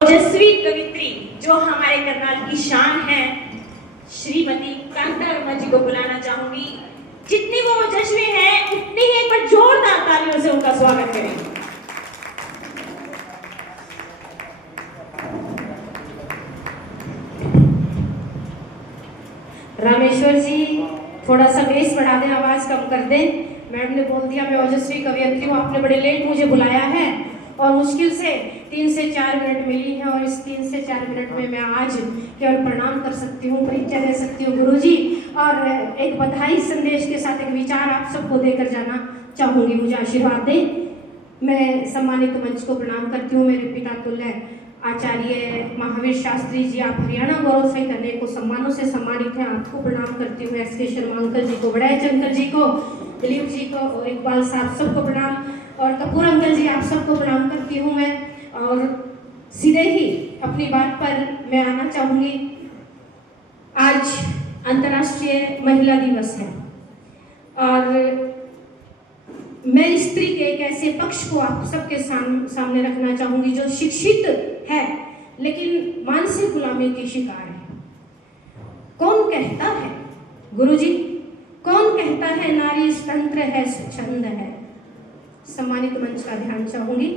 ओजस्वी कवित्री जो हमारे करनाल की शान है, श्रीमती कांता वर्मा जी को बुलाना चाहूंगी। जितनी वो ओजस्वी है उतनी ही एक बार जोरदार तालियों से उनका स्वागत करें। रामेश्वर जी थोड़ा सा बेस बढ़ा दें, आवाज कम कर दें। मैडम ने बोल दिया मैं ओजस्वी कवियत्री हूँ, आपने बड़े लेट मुझे बुलाया है और मुश्किल से 3 से 4 मिनट मिली है और इस 3 से 4 मिनट में मैं आज केवल प्रणाम कर सकती हूँ, परिचय दे सकती हूँ गुरुजी, और एक बधाई संदेश के साथ एक विचार आप सबको देकर जाना चाहूँगी। मुझे आशीर्वाद दें। मैं सम्मानित मंच को प्रणाम करती हूँ। मेरे पिता तुल्य आचार्य महावीर शास्त्री जी, आप हरियाणा गौरव सहित अनेकों सम्मानों से सम्मानित हैं, आपको प्रणाम करती हूँ। एस के शर्मा अंकल जी को, बड़ाई अंकल जी को, दिलीप जी को और इकबाल साहब सबको प्रणाम, और कपूर अंकल जी आप सबको प्रणाम करती हूँ मैं। और सीधे ही अपनी बात पर मैं आना चाहूँगी। आज अंतर्राष्ट्रीय महिला दिवस है और मैं स्त्री के एक ऐसे पक्ष को आप सबके सामने रखना चाहूँगी जो शिक्षित है लेकिन मानसिक गुलामी की शिकार है। कौन कहता है गुरुजी, कौन कहता है नारी स्वतंत्र है, स्वच्छंद है? सम्मानित मंच का ध्यान चाहूंगी।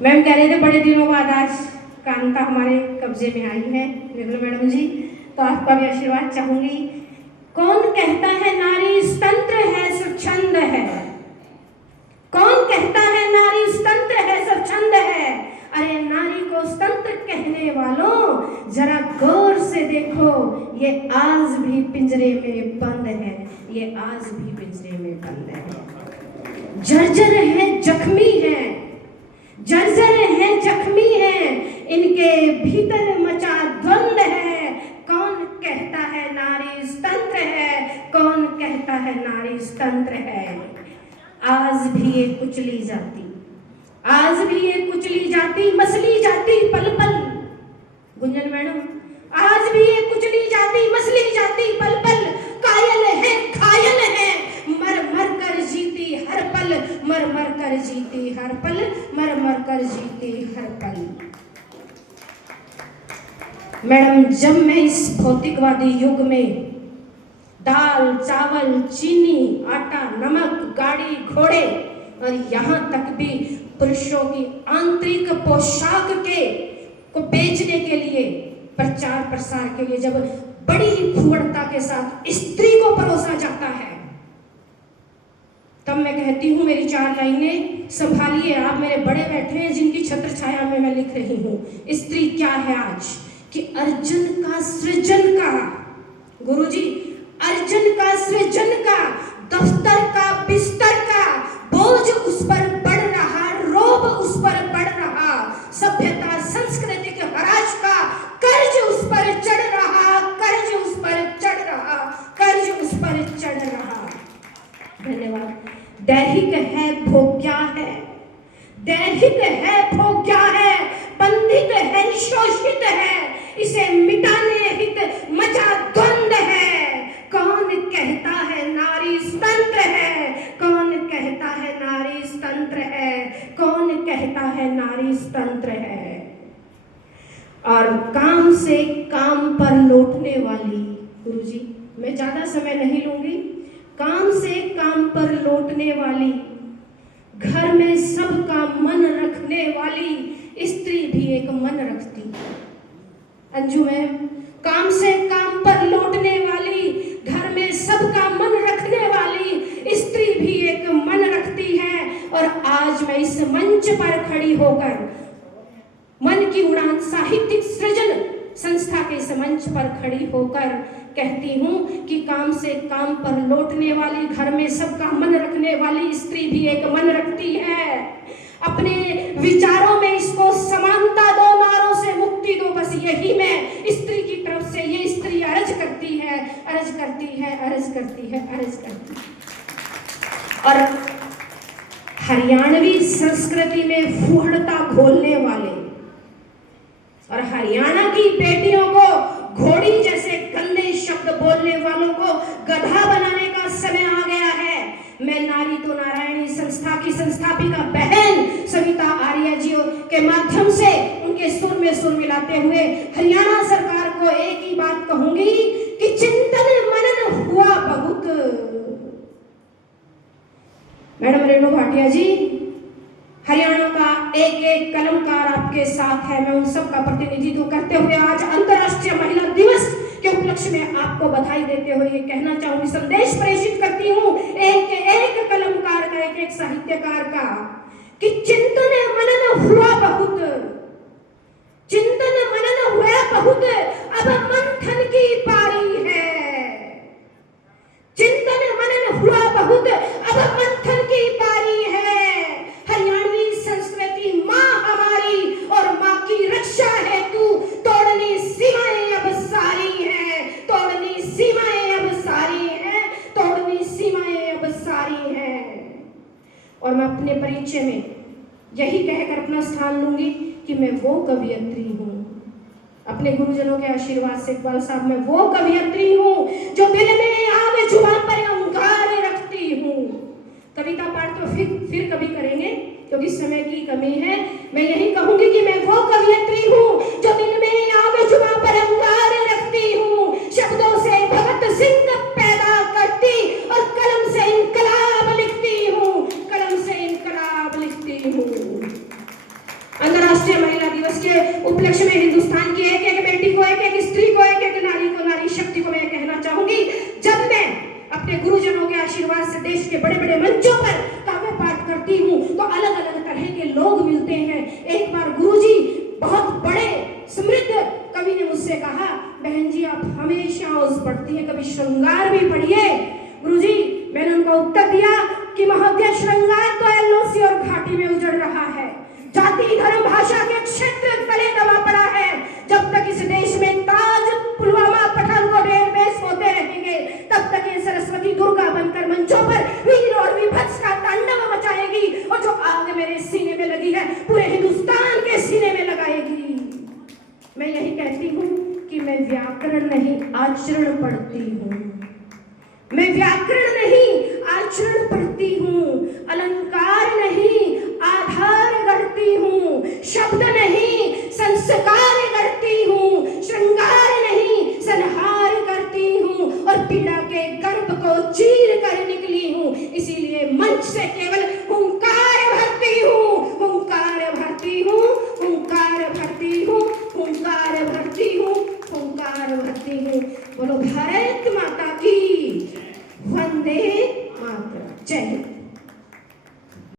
मैम कह रहे थे बड़े दिनों बाद आज कांता हमारे कब्जे में आई है, निर्मला मैडम जी, तो आपका भी आशीर्वाद चाहूंगी। कौन कहता है नारी स्वतंत्र है, स्वच्छंद है? कौन कहता है नारी स्वतंत्र है, स्वच्छंद है? अरे नारी को स्वतंत्र कहने वालों जरा गौर से देखो, ये आज भी पिंजरे में बंद है, ये आज भी पिंजरे में बंद है। जर्जर है, जख्मी है, जर्जर है, जख्मी है, इनके भीतर मचा द्वंद है। कौन कहता है नारी स्वतंत्र है? कौन कहता है नारी स्वतंत्र है? आज भी ये कुचली जाती, आज भी ये कुचली जाती, मसली जाती पल पल। गुंजन मैडम, आज भी ये कुचली जाती, मसली जाती पल पल। कायल है, घायल है, मर मर कर जीती हर पल, मर मर कर जीती हर पल, मर मर कर जीती हर पल। मैडम, जब मैं इस भौतिकवादी युग में दाल, चावल, चीनी, आटा, नमक, गाड़ी, घोड़े और यहाँ तक भी पुरुषों की आंतरिक पोशाक को बेचने के लिए, प्रचार प्रसार के लिए जब बड़ी फुहड़ता के साथ स्त्री को परोसा जाता है, तब मैं कहती हूँ मेरी 4 लाइनें संभालिए। आप मेरे बड़े बैठे हैं जिनकी छत्र छाया में मैं लिख रही हूँ। स्त्री क्या है आज कि अर्जन का, सृजन का, गुरुजी, अर्जन का, सृजन का, दफ्तर का, बिस्तर का बोझ उस पर बढ़ रहा, रोब उस पर बढ़ रहा, सभ्यता संस्कृति के हराज का कर्ज उस पर चढ़ रहा, कर्ज उस पर चढ़ रहा, कर्ज उस पर चढ़ रहा। धन्यवाद। दैहिक है, भोग्या है, दैहिक है, भोग्या है, बंधित है, शोषित है, इसे मिटाने हित मचा द्वंद है। कौन कहता है नारी स्वतंत्र है? कौन कहता है नारी स्वतंत्र है? कौन कहता है नारी स्वतंत्र है? और काम से काम पर लौटने वाली, गुरुजी मैं ज्यादा समय नहीं लूंगी, काम से काम पर लौटने वाली, घर में सबका मन रखने वाली स्त्री भी एक मन रखती। अंजू मैम, काम से काम पर लौटने वाली, घर में सबका मन रखने वाली स्त्री भी एक मन रखती है। और आज मैं इस मंच पर खड़ी होकर मन की उड़ान साहित्यिक सृजन संस्था के इस मंच पर खड़ी होकर कहती हूँ कि काम से काम पर लौटने वाली, घर में सबका मन रखने वाली स्त्री भी एक मन रखती है। अपने विचारों में इसको समानता दो, नारों से मुक्ति दो, बस यही मैं स्त्री की तरफ से, ये स्त्री अर्ज करती है, अर्ज करती है, अर्ज करती है, अर्ज करती है। और हरियाणवी संस्कृति में फूहड़ता घोलने वाले और हरियाणा की बेटियों को घोड़ी जैसे गंदे शब्द बोलने वालों को गधा बनाने का समय आ गया है। मैं नारी तो नारायणी संस्था की संस्थापिका बहन सविता आर्य जी के माध्यम से से उनके सुर में सुर मिलाते हुए हरियाणा सरकार को एक ही बात कहूंगी कि चिंतन मनन हुआ बहुत। मैडम रेणु भाटिया जी, हरियाणा का एक एक कलमकार आपके साथ है। मैं उन सब का प्रतिनिधित्व करते हुए आज अंतर्राष्ट्रीय महिला दिवस के उपलक्ष्य में आपको बधाई देते हुए ये कहना चाहूंगी, संदेश प्रेषित करती हूँ एक कलमकार का, एक साहित्यकार का, कि चिंतन मनन हुआ बहुत, चिंतन मनन हुआ बहुत, अब मंथन की पारी है। चिंतन मनन हुआ बहुत, अब मंथन की पारी है। हरियाणवी संस्कृति माँ हमारी और माँ की रक्षा है तू, तोड़नी सीमाएं अब सारी हैं, तोड़नी सीमाएं अब सारी हैं, तोड़नी सीमाएं अब सारी हैं। और मैं अपने परिचय में यही कहकर अपना स्थान लूंगी कि मैं वो कवियत्री हूँ, अपने गुरुजनों के आशीर्वाद से इकबाल साहब, मैं वो कवियत्री हूँ जो दिल में आग जुबान पर अंगारे रखती हूँ। कविता पाठ तो फिर कभी करेंगे क्योंकि समय की कमी है। मैं यही कहूंगी कि मैं वो कवियत्री हूँ जो दिल में आग जुबान पर अंगारे रखती हूँ, शब्दों से भगत सिंह पैदा करती और कलम से इनकलाब लिखती हूँ, कलम से इनकलाब लिखती हूँ। अंतर्राष्ट्रीय महिला दिवस के उपलक्ष्य में हिंदुस्तान की एक एक बेटी को, एक एक स्त्री को, एक एक नारी को, नारी शक्ति को मैं कहना चाहूंगी, जब मैं अपने गुरुजनों के आशीर्वाद से देश के बड़े बड़े मंचों पर काव्य पाठ करती हूँ तो अलग अलग तरह के लोग मिलते हैं। एक बार गुरुजी, बहुत बड़े समृद्ध कवि ने मुझसे कहा, बहन जी आप हमेशा ओज पढ़ती हैं, कभी श्रृंगार भी पढ़िए। गुरुजी, मैंने उनको उत्तर दिया कि महोदय श्रृंगार तो एलओसी और घाटी में उजड़ रहा है, जाति धर्म भाषा के क्षेत्र तले दबा पड़ा है। जब तक इस देश में ताज, पुलवामा, पठानकोट एयरबेस होते रहेंगे तब तक ये सरस्वती दुर्गा बनकर मंचों पर वीर और विभत्स का तांडव मचाएगी, और जो आग मेरे सीने में लगी है पूरे हिंदुस्तान के सीने में लगाएगी। मैं यही कहती हूँ कि मैं व्याकरण नहीं आचरण पढ़ती हूँ, मैं व्याकरण नहीं आचरण